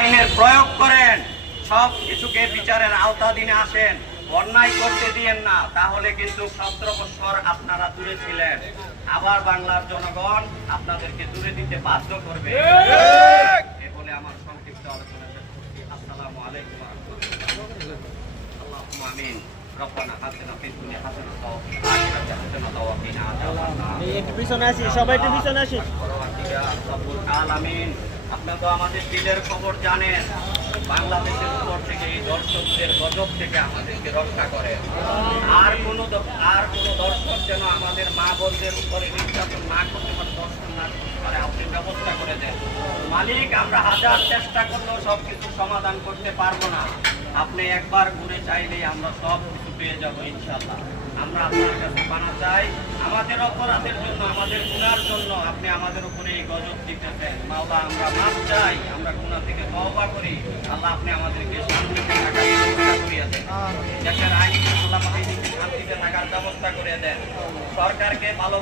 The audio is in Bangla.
আইনের প্রয়োগ করেন, সব কিছুকে বিচারের আওতাধীনে আসেন, অন্যায় করতে দিয়েন না, তাহলে কিন্তু 17 বছর আপনারা দূরে ছিলেন, আবার বাংলার জনগণ আপনাদেরকে দূরে দিতে বাধ্য করবে। এ বলে আমার সংক্ষিপ্ত আলোচনা শেষ করছি। আসসালামু আলাইকুম ওয়া রাহমাতুল্লাহ। আল্লাহুম্মা আমিন। রব্বানা আতিনা ফিদ দুনিয়া হাসানাতাও ওয়া ফিল আখিরাতি হাসানাতাও ওয়া কিনা আযাবান্নার। একটু পিছনে আসি, সবাই একটু পিছনে আসি। আলামিন, আপনারা তো আমাদের দিলের খবর জানেন। বাংলাদেশের উপর থেকে এই দর্শকদের গজব থেকে আমাদেরকে রক্ষা করেন। আর কোন দর্শক যেন আমাদের মা বোনদের উপরে নির্যাতন না করতে পারে, দর্শন না করতে পারে, আপনি ব্যবস্থা করে দেন মালিক। আমরা হাজার চেষ্টা করলেও সবকিছু সমাধান করতে পারবো না, আপনি একবার ঘুরে চাইলেই আমরা সব কিছু পেয়ে যাবো ইনশাআল্লাহ। আমরা আপনার কাছে পানা চাই, আমাদের অপরাধের জন্য, আমাদের গুনার জন্য আপনি আমাদের উপরে এই গজব দিতেছেন। মাওলা, আমরা মাফ চাই, আমরা গুনাহ থেকে তওবা করি। আল্লাহ, আপনি আমাদেরকে শান্তিতে থাকার ব্যবস্থা করিয়ে দেন, দেশের আইন শৃঙ্খলা বাহিনীকে শান্তিতে থাকার ব্যবস্থা করে দেন, সরকারকে ভালো